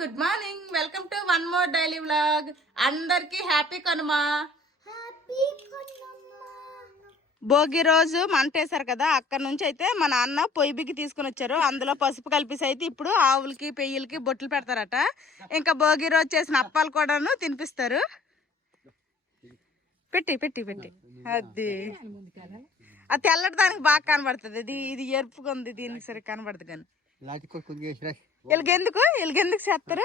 Good morning. Welcome to one more daily vlog. అందరికి happy Kanuma. Bhogi రోజు మంటేశారు కదా, అక్కడ నుంచి అయితే మా నాన్న పొయ్యి బిగ్గి తీసుకుని వచ్చారు. అందులో పసుపు కలిపేసి అయితే ఇప్పుడు ఆవులకి పెయ్యలకి బొట్లు పెడతారట. ఇంకా భోగి రోజు చేసిన అప్పాలు కూడాను తినిపిస్తారు. పెట్టి పెట్టి పెట్టి అది అది తెల్లటి దానికి బాగా కనబడుతుంది. ఇది ఎరుపుగా ఉంది, దీనికి సరే కనబడదు. కానీ వీళ్ళకెందుకు చేస్తారు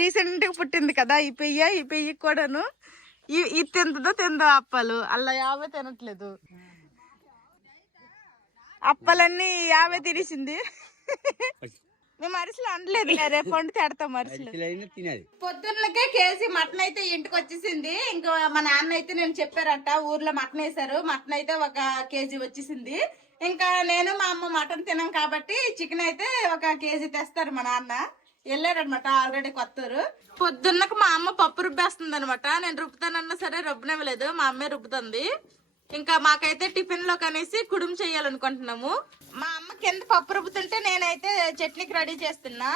రీసెంట్ గా పుట్టింది కదా ఈ పెయ్యి కూడాను. ఇది తిందో అప్పాలు అలా యావే తినట్లేదు. అప్పాలన్నీ యావే తినేసింది. మేము అరిసెలు అనలేదు, రేపు వండి తిడతాం అరిసెలు. పొద్దున్నకే కేజీ మటన్ అయితే ఇంటికి వచ్చేసింది. ఇంకా మా నాన్న అయితే నేను చెప్పారంట ఊర్లో మటన్ వేసారు. మటన్ అయితే 1 కేజీ వచ్చేసింది. ఇంకా నేను మా అమ్మ మటన్ తినాం కాబట్టి చికెన్ అయితే 1 కేజీ తెస్తారు. మా నాన్న వెళ్ళారనమాట ఆల్రెడీ కొత్తూరు. పొద్దున్నకు మా అమ్మ పప్పు రుబ్బేస్తుంది అనమాట. నేను రుబ్బుతానన్నా సరే రుబ్బనివ్వలేదు, మా అమ్మే రుబ్బుతుంది. ఇంకా మాకైతే టిఫిన్ లో కనేసి కుడుం చెయ్యాలనుకుంటున్నాము. మా అమ్మ కింద పప్పు రుబ్బుతుంటే నేనైతే చట్నీకి రెడీ చేస్తున్నా.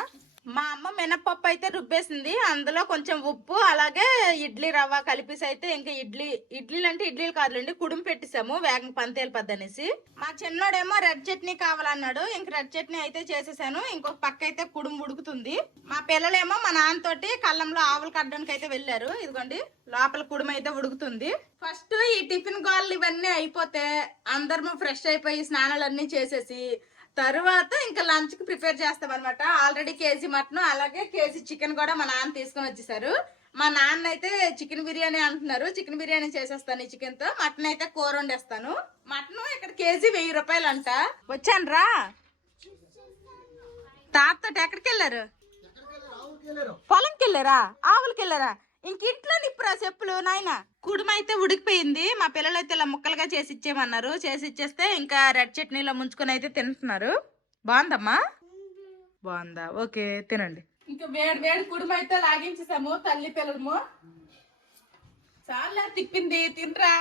మా అమ్మ మినప్పప్పు అయితే రుబ్బేసింది. అందులో కొంచెం ఉప్పు అలాగే ఇడ్లీ రవ్వ కలిపేసి అయితే ఇంకా ఇడ్లీలు అంటే ఇడ్లీలు కాదులేండి కుడుం పెట్టేసాము వేగం పంతేలు పద్దనేసి. మా చిన్నోడేమో రెడ్ చట్నీ కావాలన్నాడు. ఇంక రెడ్ చట్నీ అయితే చేసేసాను. ఇంకొక పక్క అయితే కుడుం ఉడుకుతుంది. మా పిల్లలేమో మా నాన్నతోటి కళ్ళంలో ఆవులు కట్టడానికి అయితే వెళ్ళారు. ఇదిగోండి లోపల కుడుం అయితే ఉడుకుతుంది. ఫస్ట్ ఈ టిఫిన్ గోళ్ళు ఇవన్నీ అయిపోతే అందరము ఫ్రెష్ అయిపోయి స్నానాలన్నీ చేసేసి తర్వాత ఇంకా లంచ్ కి ప్రిపేర్ చేస్తాం అనమాట. ఆల్రెడీ కేజీ మటన్ అలాగే కేజీ చికెన్ కూడా మా నాన్న తీసుకుని వచ్చేసారు. మా నాన్న అయితే చికెన్ బిర్యానీ అంటున్నారు. చికెన్ బిర్యానీ చేసేస్తాను ఈ చికెన్ తో. మటన్ అయితే కూర వండేస్తాను. మటన్ ఇక్కడ కేజీ 1000 రూపాయలు అంట. వచ్చాను రా. తాతతో ఎక్కడికి వెళ్ళారు? పొలంకి వెళ్ళారా? ఆవులకి వెళ్ళారా? ఇంక ఇంట్లో నిప్పురా చెప్పులు నాయన. కుడుమ అయితే ఉడికిపోయింది. మా పిల్లలు అయితే ఇలా ముక్కలుగా చేసి ఇచ్చేయమన్నారు. చేసి ఇచ్చేస్తే ఇంకా రెడ్ చట్నీలో ముంచుకొని అయితే తింటున్నారు. బాగుందమ్మా? బాగుందా? ఓకే తినండి. ఇంకా వేడి కుడుమ అయితే లాగించేసాము తల్లి పిల్లలము. చాలా తిప్పింది తినరా.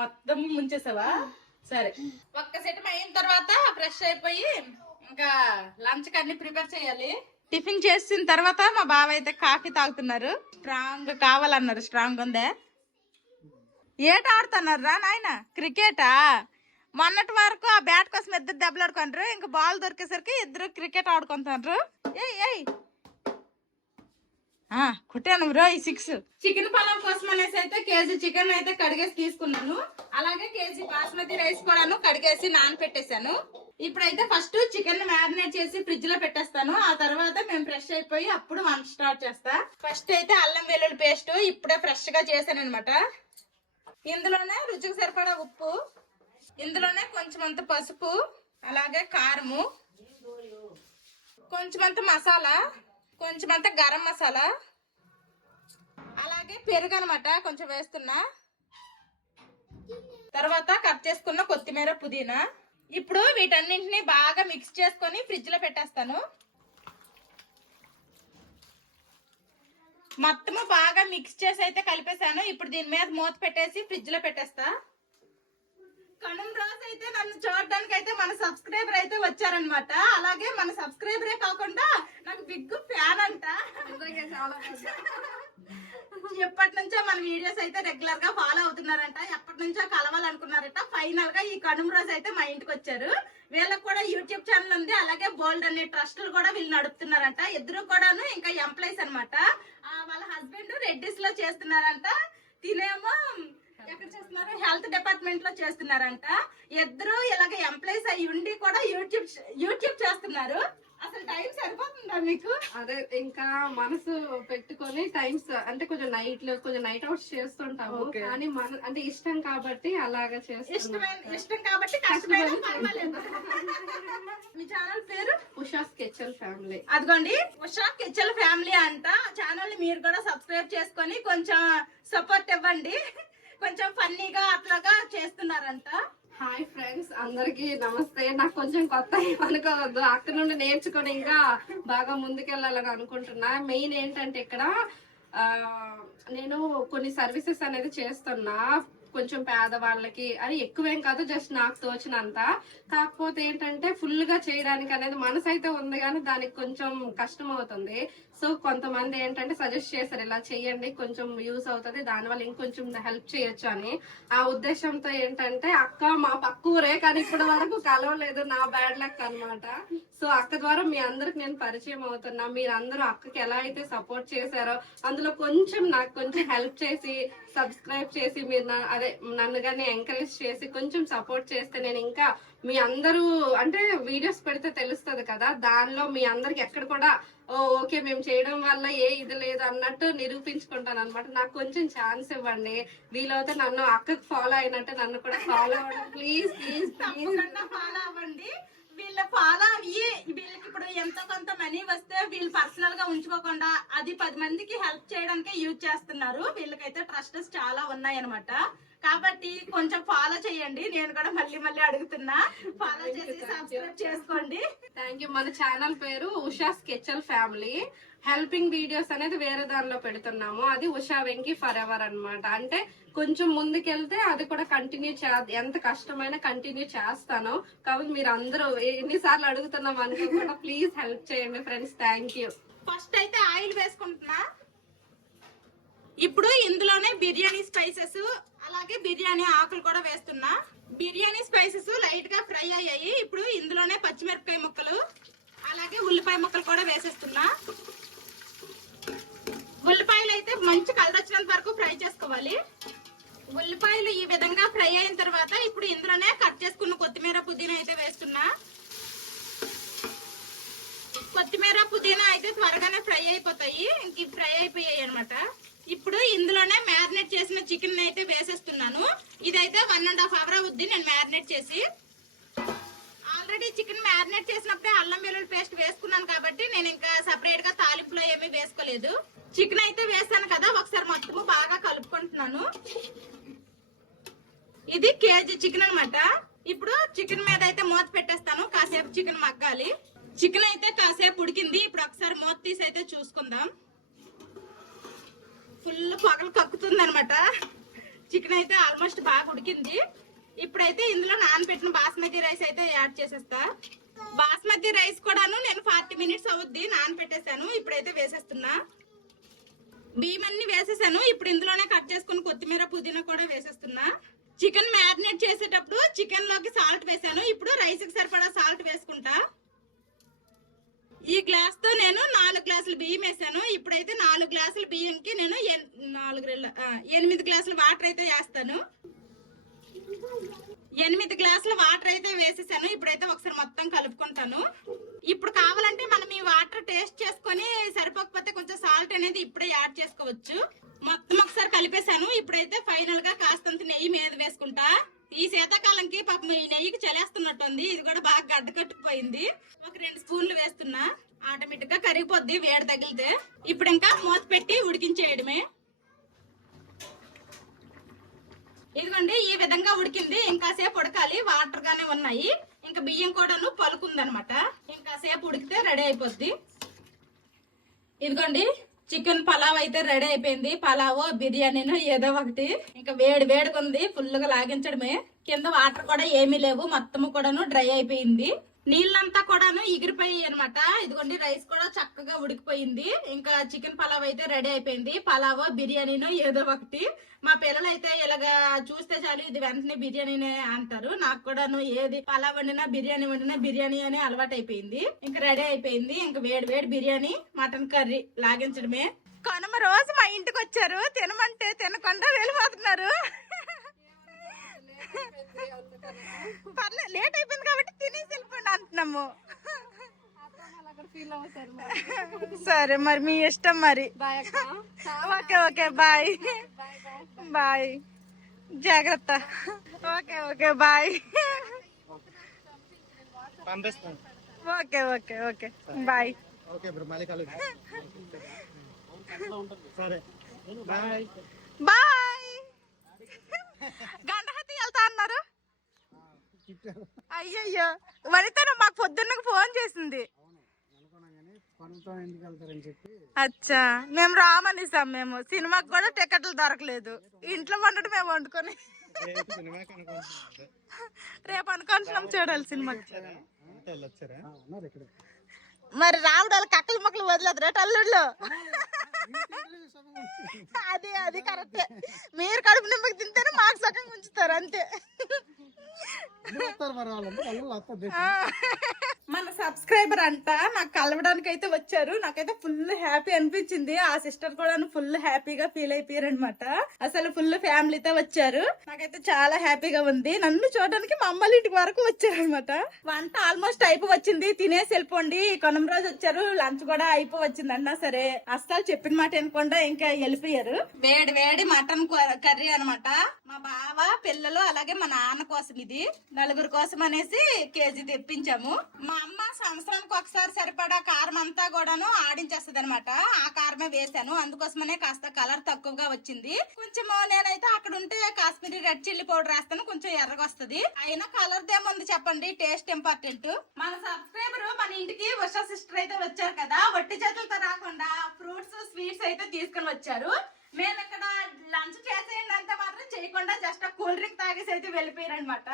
మొత్తం ముంచేసావా? సరే. ఒక్క సెట్ అయిన తర్వాత ఫ్రెష్ అయిపోయి ఇంకా లంచ్ కి అన్ని ప్రిపేర్ చేయాలి. టిఫిన్ చేసిన తర్వాత మా బావ అయితే కాఫీ తాగుతున్నారు. స్ట్రాంగ్ కావాలన్నారు. స్ట్రాంగ్ ఉందే. ఏట ఆడుతున్నారు రా నాయన? క్రికెటా? మొన్నటి వరకు ఆ బ్యాట్ కోసం ఇద్దరు దెబ్బలాడుకుంటారు. ఇంకా బాల్ దొరికేసరికి ఇద్దరు క్రికెట్ ఆడుకుంటున్నారు. ఏయ్ కుట్టాను బ్రో ఈ 6. చికెన్ పొలం కోసం అనేసి అయితే కేజీ చికెన్ అయితే కడిగేసి తీసుకున్నాను. అలాగే కేజీ బాస్మతి రైస్ కూడాను కడిగేసి నానపెట్టేశాను. ఇప్పుడైతే ఫస్ట్ చికెన్ మ్యారినేట్ చేసి ఫ్రిడ్జ్ లో పెట్టేస్తాను. ఆ తర్వాత మేము ఫ్రెష్ అయిపోయి అప్పుడు వంట స్టార్ట్ చేస్తా. ఫస్ట్ అయితే అల్లం వెల్లుల్లి పేస్ట్ ఇప్పుడే ఫ్రెష్ గా చేశాను అనమాట. ఇందులోనే రుచికి సరిపడా ఉప్పు, ఇందులోనే కొంచెమంత పసుపు, అలాగే కారము, కొంచెమంత మసాలా, కొంచెమంత గరం మసాలా, అలాగే పెరుగు అనమాట కొంచెం వేస్తున్నా. తర్వాత కట్ చేసుకున్న కొత్తిమీర, పుదీనా. ఇప్పుడు వీటన్నింటినీ బాగా మిక్స్ చేసుకొని ఫ్రిడ్జ్ లో పెట్టేస్తాను. మొత్తము బాగా మిక్స్ చేసి అయితే కలిపేసాను. ఇప్పుడు దీని మీద మూత పెట్టేసి ఫ్రిడ్జ్ లో పెట్టేస్తా. కనుమ రోజు అయితే నన్ను చూడడానికి అయితే మన సబ్స్క్రైబర్ అయితే వచ్చారనమాట. అలాగే మన సబ్స్క్రైబరే కాకుండా నాకు బిగ్ ఫ్యాన్ అంట. ఎప్పటి నుంచో మన వీడియోస్ అయితే రెగ్యులర్ గా ఫాలో అవుతున్నారంట. ఎప్పటి నుంచో కలవాలనుకున్నారట. ఫైనల్ గా ఈ కనుమ రోజు అయితే మా ఇంటికి వచ్చారు. వీళ్ళకి కూడా యూట్యూబ్ ఛానల్ ఉంది. అలాగే బోల్డ్ అనే ట్రస్టులు కూడా వీళ్ళు నడుపుతున్నారంట. ఇద్దరు కూడాను ఇంకా ఎంప్లాయీస్ అనమాట. వాళ్ళ హస్బెండ్ రెడ్డిస్ లో చేస్తున్నారంట. తినేమో ఎక్కడ చేస్తున్నారు? హెల్త్ డిపార్ట్మెంట్ లో చేస్తున్నారంట. ఇద్దరు ఇలాగ ఎంప్లాయీస్ అయ్యి ఉండి కూడా యూట్యూబ్ చేస్తున్నారు. అసలు టైం సరిపోతుందా మీకు? అదే ఇంకా మనసు పెట్టుకొని టైమ్స్ అంటే కొంచెం నైట్ అవుట్స్ చేస్తుంటాము. కానీ మన అంటే ఇష్టం కాబట్టి అలాగా చేస్తాం. ఇష్టం కాబట్టి కష్టమైన పర్వాలేదు. మీ ఛానల్ పేరు ఉషా స్కెచ్ల ఫ్యామిలీ. అదిగోండి ఉషా స్కెచ్ల ఫ్యామిలీ అంట. ఛానల్ ని మీరు కూడా సబ్స్క్రైబ్ చేసుకొని కొంచెం సపోర్ట్ ఇవ్వండి. కొంచెం ఫన్నీగా అట్లాగా చేస్తున్నారంట. హాయ్ ఫ్రెండ్స్, అందరికి నమస్తే. నాకు కొంచెం కొత్త అనుకోవద్దు. అక్కడ నుండి నేర్చుకొని ఇంకా బాగా ముందుకెళ్ళాలని అనుకుంటున్నా. మెయిన్ ఏంటంటే ఇక్కడ నేను కొన్ని సర్వీసెస్ అనేది చేస్తున్నా. కొంచెం పేదవాళ్ళకి అని ఎక్కువేం కాదు, జస్ట్ నాకు తోచినంత. కాకపోతే ఏంటంటే ఫుల్ గా చేయడానికి అనేది మనసు అయితే ఉంది కానీ దానికి కొంచెం కష్టం అవుతుంది. సో కొంతమంది ఏంటంటే సజెస్ట్ చేశారు ఇలా చెయ్యండి కొంచెం యూస్ అవుతుంది, దానివల్ల ఇంకొంచెం హెల్ప్ చేయొచ్చు అని. ఆ ఉద్దేశంతో ఏంటంటే అక్క మా పక్క ఊరే కానీ ఇప్పటి వరకు కలవలేదు, నా బ్యాడ్ లక్ అన్నమాట. సో అక్క ద్వారా మీ అందరికి నేను పరిచయం అవుతున్నా. మీరందరూ అక్కకి ఎలా అయితే సపోర్ట్ చేశారో అందులో కొంచెం నాకు కొంచెం హెల్ప్ చేసి సబ్స్క్రైబ్ చేసి మీరు అదే నన్ను కానీ ఎంకరేజ్ చేసి కొంచెం సపోర్ట్ చేస్తే నేను ఇంకా మీ అందరూ అంటే వీడియోస్ పెడితే తెలుస్తుంది కదా, దానిలో మీ అందరికి ఎక్కడ కూడా ఓకే మేము చేయడం వల్ల ఏ ఇది లేదు అన్నట్టు నిరూపించుకుంటాను అనమాట. నాకు కొంచెం ఛాన్స్ ఇవ్వండి, వీలైతే నన్ను అక్కకు ఫాలో అయినట్టు నన్ను కూడా ఫాలో అవ్వడం ప్లీజ్ ప్లీజ్ ప్లీజ్ ఫాలో అవ్వండి. వీళ్ళ ఫాలో అయ్యి వీళ్ళకి ఇప్పుడు ఎంతో కొంత మనీ వస్తే వీళ్ళు పర్సనల్ గా ఉంచుకోకుండా అది 10 మందికి హెల్ప్ చేయడానికి యూజ్ చేస్తున్నారు. వీళ్ళకైతే ట్రస్టెస్ చాలా ఉన్నాయి అనమాట. కాబట్టి కొంచెం ఫాలో చేయండి. నేను కూడా మళ్ళీ మళ్ళీ అడుగుతున్నా, ఫాలో చేసి సబ్స్క్రైబ్ చేసుకోండి. Thank you. మన ఛానల్ పేరు ఉషా స్కెచల్ ఫ్యామిలీ. హెల్పింగ్ వీడియోస్ అనేది వేరే దానిలో పెడుతున్నాము, అది ఉషా వెంకీ ఫర్ ఎవర్ అనమాట. అంటే కొంచెం ముందుకెళ్తే అది కూడా కంటిన్యూ ఎంత కష్టమైనా కంటిన్యూ చేస్తాను. కాబట్టి మీరు అందరూ ఎన్నిసార్లు అడుగుతున్నాం అనుకోకుండా ప్లీజ్ హెల్ప్ చేయండి ఫ్రెండ్స్. Thank you. ఫస్ట్ అయితే ఆయిల్ వేసుకుంటున్నా. ఇప్పుడు ఇందులోనే బిర్యానీ స్పైసెస్ అలాగే బిర్యానీ ఆకులు కూడా వేస్తున్నా. బిర్యానీ స్పైసెస్ లైట్ గా ఫ్రై అయ్యాయి. ఇప్పుడు ఇందులోనే పచ్చిమిరపకాయ ముక్కలు అలాగే ఉల్లిపాయ ముక్కలు కూడా వేసేస్తున్నా. ఉల్లిపాయలు అయితే మంచి కలర్ వచ్చినంత వరకు ఫ్రై చేసుకోవాలి. ఉల్లిపాయలు ఈ విధంగా ఫ్రై అయిన తర్వాత ఇప్పుడు ఇందులోనే కట్ చేసుకున్న కొత్తిమీర పుదీనా అయితే వేస్తున్నా. కొత్తిమీర పుదీనా అయితే త్వరగానే ఫ్రై అయిపోతాయి, ఇంక ఫ్రై అయిపోయాయి అనమాట. ఇప్పుడు ఇందులోనే మ్యారినేట్ చేసిన చికెన్ అయితే వేసేస్తున్నాను. ఇదైతే 1.5 hour అవుద్ది నేను మ్యారినేట్ చేసి. ఆల్రెడీ చికెన్ మ్యారినేట్ చేసినప్పుడే అల్లం వెల్లుల్లి పేస్ట్ వేసుకున్నాను కాబట్టి నేను ఇంకా సపరేట్ గా తాలింపులో ఏమీ వేసుకోలేదు. చికెన్ అయితే వేసాను కదా, ఒకసారి మొత్తము బాగా కలుపుకుంటున్నాను. ఇది కేజీ చికెన్ అనమాట. ఇప్పుడు చికెన్ మీద అయితే మూత పెట్టేస్తాను, కాసేపు చికెన్ మగ్గాలి. చికెన్ అయితే కాసేపు ఉడికింది. ఇప్పుడు ఒకసారి మూత తీసి అయితే చూసుకుందాం. ఫుల్ పొగలు కక్కుతుంది అనమాట. చికెన్ అయితే ఆల్మోస్ట్ బాగా ఉడికింది. ఇప్పుడైతే ఇందులో నానబెట్టిన బాస్మతి రైస్ అయితే యాడ్ చేసేస్తా. బాస్మతి రైస్ కూడాను నేను 40 minutes అవుద్ది నానబెట్టేసాను. ఇప్పుడైతే వేసేస్తున్నా. బియ్యం అన్ని వేసేసాను. ఇప్పుడు ఇందులోనే కట్ చేసుకుని కొత్తిమీర పుదీనా కూడా వేసేస్తున్నా. చికెన్ మ్యారినేట్ చేసేటప్పుడు చికెన్ లోకి సాల్ట్ వేసాను. ఇప్పుడు రైస్ కి సరిపడా సాల్ట్ వేసుకుంటా. ఈ గ్లాస్ తో నేను 4 గ్లాసులు బియ్యం వేసాను. ఇప్పుడైతే 4 గ్లాసుల బియ్యంకి నేను 8 గ్లాసుల వాటర్ అయితే వేస్తాను. 8 గ్లాసుల వాటర్ అయితే వేసేసాను. ఇప్పుడైతే ఒకసారి మొత్తం కలుపుకుంటాను. ఇప్పుడు కావాలంటే మనం ఈ వాటర్ టేస్ట్ చేసుకొని సరిపోకపోతే కొంచెం సాల్ట్ అనేది ఇప్పుడే యాడ్ చేసుకోవచ్చు. మొత్తం ఒకసారి కలిపేశాను. ఇప్పుడైతే ఫైనల్ గా కాస్తంత నెయ్యి మీద వేసుకుంటా. ఈ శీతాకాలంకి పాపం ఈ నెయ్యికి చలేస్తున్నట్టుంది. ఇది కూడా బాగా గడ్డ కట్టుకుపోయింది. ఒక 2 స్పూన్లు వేస్తున్నా. ఆటోమేటిక్ గా కరిగిపోద్ది వేడి తగిలితే. ఇప్పుడు ఇంకా మూత పెట్టి ఉడికించేయడమే. ఇదిగోండి ఈ విధంగా ఉడికింది. ఇంకాసేపు ఉడకాలి, వాటర్ గానే ఉన్నాయి. ఇంకా బియ్యం కూడాను పలుకుందనమాట. ఇంకాసేపు ఉడికితే రెడీ అయిపోద్ది. ఇదిగోండి చికెన్ పలావ్ అయితే రెడీ అయిపోయింది. పలావ్ బిర్యానీను ఏదో ఒకటి. ఇంకా వేడి వేడిగా ఉంది, ఫుల్ గా లాగించడమే. కింద వాటర్ కూడా ఏమీ లేవు, మొత్తము కూడాను డ్రై అయిపోయింది. నీళ్ళంతా కూడాను ఎగిరిపోయి అనమాట. ఇదిగోండి రైస్ కూడా చక్కగా ఉడికిపోయింది. ఇంకా చికెన్ పలావ్ అయితే రెడీ అయిపోయింది. పలావ్ బిర్యానీను ఏదో ఒకటి. మా పిల్లలు అయితే ఇలాగా చూస్తే చాలు ఇది వెంటనే బిర్యానీనే అంటారు. నాకు కూడాను ఏది పలావ్ వండినా బిర్యానీ వండినా బిర్యానీ అని అలవాటు అయిపోయింది. ఇంకా రెడీ అయిపోయింది. ఇంకా వేడి వేడి బిర్యానీ మటన్ కర్రీ లాగించడమే. కనుమ రోజు మా ఇంటికి వచ్చారు, తినమంటే తినకుండా వెళ్ళిపోతున్నారు. పర్లేదు లేట్ అయిపోయింది కాబట్టి తినేసి వెళ్ళిపోండి అంటున్నాము. సరే మరి మీ ఇష్టం మరి. ఓకే ఓకే బాయ్ బాయ్, జాగ్రత్త. Okay okay bye. Okay okay okay bye. Bye. గంటహత్తి వెళ్తా అన్నారు. అయ్యయ్యో వనితను మాకు పొద్దున్న ఫోన్ చేసింది. అచ్చా మేము రామనిసాం. మేము సినిమాకి కూడా టికెట్లు దొరకలేదు. ఇంట్లో వండటం మేము వండుకొని రేపు అనుకుంటున్నాం చూడాలి సినిమా. మరి రావుడు వాళ్ళకి అక్కలు మొక్కలు వదిలేదు రేటు అల్లుళ్ళు. అది కరెక్టే. మీరు కడుపు నిమ్మకి తింటేనే మాకు సగంగా ఉంచుతారు అంతే. మన సబ్స్క్రైబర్ అంట నాకు కలవడానికి అయితే వచ్చారు. నాకైతే ఫుల్ హ్యాపీ అనిపించింది. ఆ సిస్టర్ కూడా ఫుల్ హ్యాపీగా ఫీల్ అయిపోయారు అనమాట. అసలు ఫుల్ ఫ్యామిలీతో వచ్చారు. నాకైతే చాలా హ్యాపీగా ఉంది. నన్ను చూడడానికి మా అమ్మల ఇంటి వరకు వచ్చారు అనమాట. వంట ఆల్మోస్ట్ అయిపోవచ్చింది, తినేసి వెళ్ళిపోండి. కొనం రోజు వచ్చారు, లంచ్ కూడా అయిపోవచ్చింది అన్నా సరే అస్సలు చెప్పిన మాట వినకుండా ఇంకా వెళ్ళిపోయారు. వేడి వేడి మటన్ కర్రీ అనమాట. మా బావ పిల్లలు అలాగే మా నాన్న కోసం ఇది నలుగురు కోసం అనేసి కేజీ తెప్పించాము. మా అమ్మ సంవత్సరానికి ఒకసారి సరిపడా కారం అంతా కూడాను ఆడించేస్తుంది అనమాట. ఆ కారమే వేసాను, అందుకోసమనే కాస్త కలర్ తక్కువగా వచ్చింది. కొంచెం నేనైతే అక్కడ ఉంటే కాశ్మీరీ రెడ్ చిల్లీ పౌడర్ వేస్తాను, కొంచెం ఎర్రగా వస్తుంది. అయినా కలర్ దేముంది చెప్పండి, టేస్ట్ ఇంపార్టెంట్. మన సబ్స్క్రైబర్ మన ఇంటికి ఉషా సిస్టర్ అయితే వచ్చారు కదా, వట్టి చేతులతో రాకుండా ఫ్రూట్స్ స్వీట్స్ అయితే తీసుకుని వచ్చారు. మేము ఇక్కడ లంచ్ చేసేయండి మాత్రం చేయకుండా జస్ట్ కూల్ డ్రింక్ తాగేసి అయితే వెళ్ళిపోయారు అనమాట.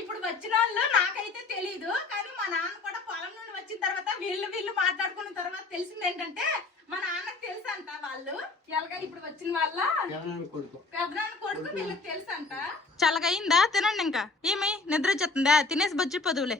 ఇప్పుడు వచ్చిన వాళ్ళు నాకైతే తెలీదు, కానీ మా నాన్న కూడా పొలం నుండి వచ్చిన తర్వాత వీళ్ళు మాట్లాడుకున్న తర్వాత తెలిసింది ఏంటంటే మా నాన్నకు తెలుసు అంట వాళ్ళు ఎలాగా ఇప్పుడు వచ్చిన వాళ్ళ పెద్దనాన్న కొడుకు వీళ్ళకి తెలుసు అంట. చల్లగా అయిందా? తినండి. ఇంకా ఏమి నిద్ర వచ్చేస్తుందా? తినేసి బొజ్జి పదువులే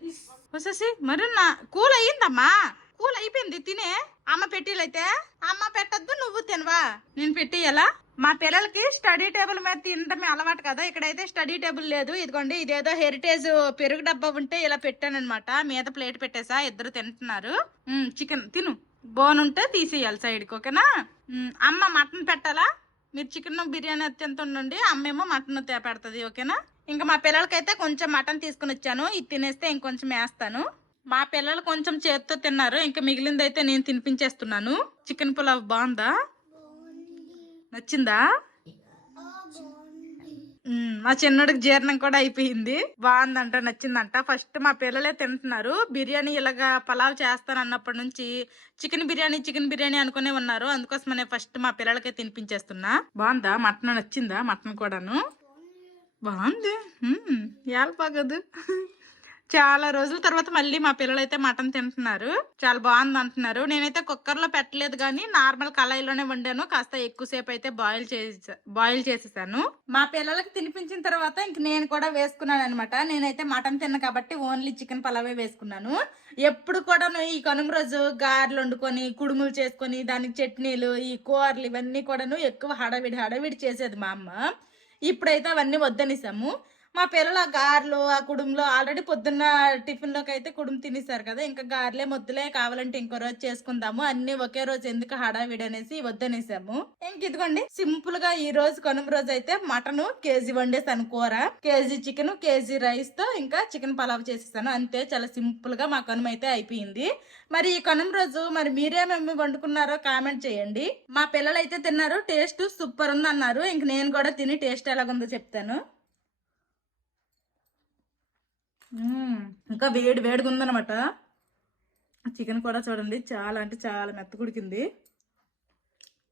వచ్చేసి. మరి నా కూల్ అయ్యిందమ్మా, కూల్ అయిపోయింది. తినే అమ్మ పెట్టిలైతే అమ్మ పెట్టద్దు, నువ్వు తినవా? నేను పెట్టియాలా? మా పిల్లలకి స్టడీ టేబుల్ మీద తినడమే అలవాటు కదా. ఇక్కడైతే స్టడీ టేబుల్ లేదు. ఇదిగోండి, ఇదేదో హెరిటేజ్ పెరుగు డబ్బా ఉంటే ఇలా పెట్టానమాట. మీద ప్లేట్ పెట్టేసా, ఇద్దరు తింటున్నారు. చికెన్ తిను, బోన్ ఉంటే తీసేయాలి సైడ్కి, ఓకేనా? అమ్మ మటన్ పెట్టాలా? మీరు చికెన్ బిర్యానీ అత్యంత ఉండండి, అమ్మేమో మటన్ పెడుతుంది, ఓకేనా? ఇంకా మా పిల్లలకైతే కొంచెం మటన్ తీసుకుని వచ్చాను. ఇది తినేస్తే ఇంకొంచెం వేస్తాను. మా పిల్లలు కొంచెం చేత్తో తిన్నారు, ఇంకా మిగిలింది అయితే నేను తినిపించేస్తున్నాను. చికెన్ పులావ్ బాగుందా? నచ్చిందా? మా చిన్నోడికి జీర్ణం కూడా అయిపోయింది. బాగుందంట, నచ్చిందంట. ఫస్ట్ మా పిల్లలే తింటున్నారు. బిర్యానీ ఇలాగా పలావ్ చేస్తాను అన్నప్పటి నుంచి చికెన్ బిర్యానీ అనుకునే ఉన్నారు. అందుకోసమనే ఫస్ట్ మా పిల్లలకే తినిపించేస్తున్నా. బాగుందా మటన్? నచ్చిందా మటన్ కూడాను? బాగుంది. ఏలపాగదు. చాలా రోజుల తర్వాత మళ్ళీ మా పిల్లలు అయితే మటన్ తింటున్నారు. చాలా బాగుంది అంటున్నారు. నేనైతే కుక్కర్లో పెట్టలేదు కానీ నార్మల్ కళాయిలోనే వండాను. కాస్త ఎక్కువసేపు అయితే బాయిల్ చేసేసాను. మా పిల్లలకి తినిపించిన తర్వాత ఇంక నేను కూడా వేసుకున్నాను అనమాట. నేనైతే మటన్ తిన్నా కాబట్టి ఓన్లీ చికెన్ పలావే వేసుకున్నాను. ఎప్పుడు కూడా ఈ కనుమ రోజు గారెలు వండుకొని కుడుములు చేసుకొని దానికి చట్నీలు ఈ కూరలు ఇవన్నీ కూడాను ఎక్కువ హడావిడి చేసేది మా అమ్మ. ఇప్పుడైతే అవన్నీ వద్దనిసాము. మా పిల్లలు ఆ గారెలు ఆ కుడుములో ఆల్రెడీ పొద్దున్న టిఫిన్లోకి అయితే కుడుము తినేసారు కదా, ఇంకా గారెలే మొద్దులే కావాలంటే ఇంకో రోజు చేసుకుందాము, అన్ని ఒకే రోజు ఎందుకు హడావిడి అనేసి వద్దనేసాము. ఇంక ఇదిగోండి సింపుల్ గా ఈ రోజు కనుమ రోజు అయితే మటన్ కేజీ వండేసాను, కూర కేజీ, చికెన్ కేజీ రైస్ తో ఇంకా చికెన్ పలావ్ చేసేసాను. అంతే, చాలా సింపుల్ గా మా కనుమ అయితే అయిపోయింది. మరి ఈ కనుమ రోజు మరి మీరేమేమి వండుకున్నారో కామెంట్ చేయండి. మా పిల్లలు అయితే తిన్నారు, టేస్ట్ సూపర్ ఉంది అన్నారు. ఇంక నేను కూడా తిని టేస్ట్ ఎలాగుందో చెప్తాను. ఇంకా వేడిగా ఉందనమాట. చికెన్ కూడా చూడండి, చాలా అంటే చాలా మెత్తగుడికింది.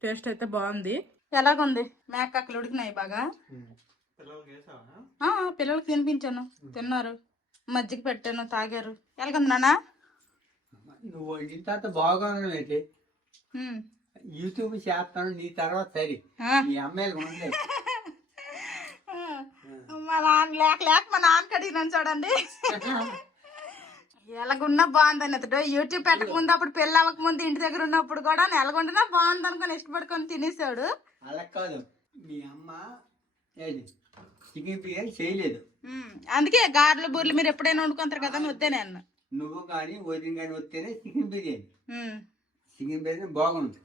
టేస్ట్ అయితే బాగుంది. ఎలాగుంది? మేకక్కలు ఉడికినాయి బాగా. పిల్లలకి తినిపించాను, తిన్నారు. మజ్జిగ పెట్టాను, తాగారు. ఎలాగుంది నాన్న? నువ్వు ఇంత బాగుంది. యూట్యూబ్ చేస్తాను నీ తర్వాత సరే మీ అమ్మాయిలు ఉండలేదు. మా నాన్న లేక మా నాన్న అడిగినాను చూడండి. ఎలాగున్నా బాగుందని అతడు యూట్యూబ్ పెట్టక ముందు, అప్పుడు పెళ్ళి అవ్వక ముందు ఇంటి దగ్గర ఉన్నప్పుడు కూడా ఎలాగుండినా బాగుంది అనుకుని ఇష్టపడుకొని తినేసాడు. అలా కాదు, మీ అమ్మ చికెన్ బిర్యానీ చేయలేదు, అందుకే గారెలు బూర్లు మీరు ఎప్పుడైనా వండుకుంటారు కదా అని వద్దేనే అన్న. నువ్వు కానీ వదిన కానీ వస్తేనే చికెన్ బిర్యానీ బాగుంది.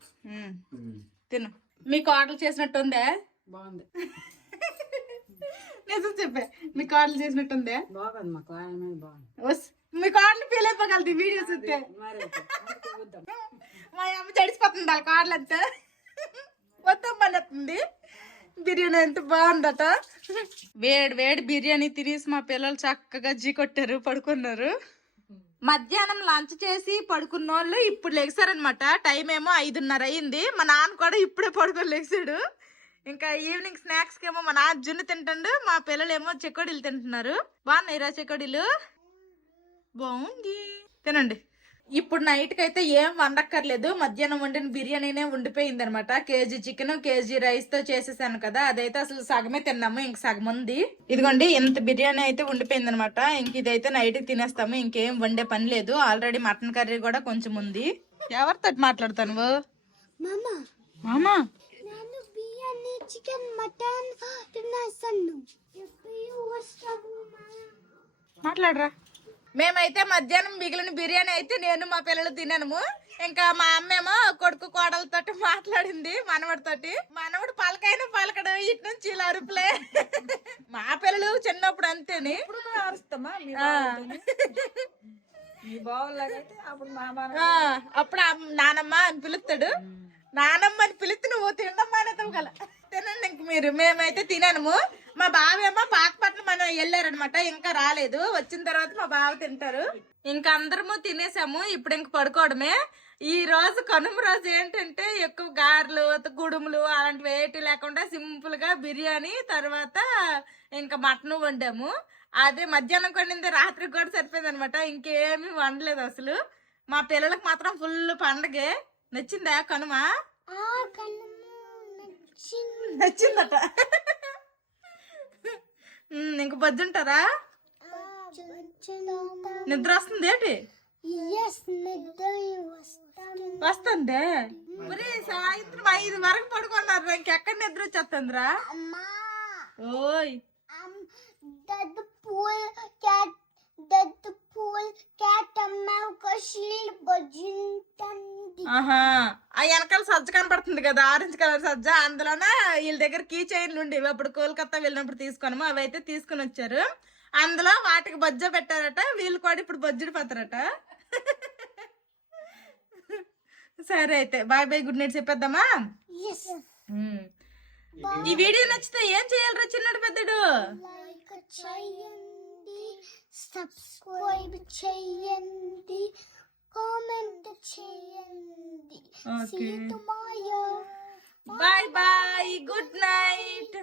తిను. మీకు ఆర్డర్ చేసినట్టు ఉందే? బాగుంది. నిజం చెప్పే, మీకు ఆర్డర్ చేసినట్టుందే? బాగుంది. మాకు మీకు ఆర్డర్ ఫీల్ అయిపోగలదు వీడియోస్ వస్తే. మా అమ్మ చడిసిపోతుంది వాళ్ళకి ఆర్డర్ అంతా వద్దామనేస్తుంది. బిర్యానీ ఎంత బాగుందట. వేడి బిర్యానీ తినేసి మా పిల్లలు చక్కగా జీ కొట్టారు, పడుకున్నారు. మధ్యాహ్నం లంచ్ చేసి పడుకున్న వాళ్ళు ఇప్పుడు లెగిసారనమాట. టైం ఏమో 5:30 అయింది. మా నాన్న కూడా ఇప్పుడే పడుకొని లెగిసాడు. ఇంకా ఈవినింగ్ స్నాక్స్ కి ఏమో మా నాన్న జున్ను తింటుండు, మా పిల్లలు ఏమో చెకోడీలు తింటున్నారు. బాగున్నాయిరా చెకోడీలు? బాగుంది, తినండి. ఇప్పుడు నైట్ కి అయితే ఏం వండక్కర్లేదు, మధ్యాహ్నం వండిన బిర్యానీనే ఉండిపోయింది అనమాట. కేజీ చికెన్ కేజీ రైస్ తో చేసేసాను కదా, అదైతే అసలు సగమే తిన్నాము, ఇంక సగం ఉంది. ఇదిగోండి ఇంత బిర్యానీ అయితే ఉండిపోయింది అనమాట. ఇంక ఇదైతే నైట్ కి తినేస్తాము, ఇంకేం వండే పని లేదు. ఆల్రెడీ మటన్ కర్రీ కూడా కొంచెం ఉంది. ఎవరితో మాట్లాడతాను? మామా చికెన్ మటన్ తినేస్తాను. మాట్లాడరా. మేమైతే మధ్యాహ్నం మిగిలిన బిర్యానీ అయితే నేను మా పిల్లలు తిన్నాము. ఇంకా మా అమ్మేమో కొడుకు కోడలతోటి మాట్లాడింది, మనవడితోటి. మనవడు పలకైనా పలకడు, ఇటు నుంచి ఇలా అరుపులే. మా పిల్లలు చిన్నప్పుడు అంతేని. అప్పుడు నానమ్మ అని పిలుస్తాడు, నానమ్మ అని పిలిస్తే నువ్వు తినమ్మా అనేతావు గల. తినండి ఇంక మీరు. మేమైతే తినాము. మా బావేమో పాకపట్నం మనం వెళ్ళారనమాట, ఇంకా రాలేదు. వచ్చిన తర్వాత మా బావ తింటారు. ఇంకా అందరము తినేసాము, ఇప్పుడు ఇంక పడుకోవడమే. ఈ రోజు కనుమ రోజు ఏంటంటే ఎక్కువ గారెలు గుడుములు అలాంటివి ఏటి లేకుండా సింపుల్ గా బిర్యానీ, తర్వాత ఇంకా మటన్ వండాము. అదే మధ్యాహ్నం కొనింది రాత్రికి కూడా సరిపోయింది అనమాట, ఇంకేమీ వండలేదు అసలు. మా పిల్లలకు మాత్రం ఫుల్ పండగే. నచ్చిందా కనుమ? నచ్చిందట. ఇంక బొద్దుంటారా? నిద్ర వస్తుంది ఏంటి? వస్తుందే మరి. సాయంత్రం 5 వరకు పడుకున్నారు, ఇంకెక్కడ నిద్ర వచ్చేస్తుందిరా? ఓయ్ ఆహా, ఆ వెనకాల సజ్జ కనపడుతుంది కదా, ఆరెంజ్ కలర్ సజ్జ. అందులోనే వీళ్ళ దగ్గర కీ చైన్లు ఉండేవి, అప్పుడు కోల్కతా వెళ్ళినప్పుడు తీసుకున్నాము. అవి అయితే తీసుకుని వచ్చారు. అందులో వాటికి బొజ్జ పెట్టారట, వీళ్ళు కూడా ఇప్పుడు బొజ్జుడు పోతారట. సరే అయితే బాయ్ బాయ్, గుడ్ నైట్ చెప్పేద్దామా? ఈ వీడియో నచ్చితే ఏం చేయాలరా చిన్నడు పెద్దడు? సబ్స్క్రైబ్ చేయండి, కామెంట్ చేయండి. Bye bye, good night.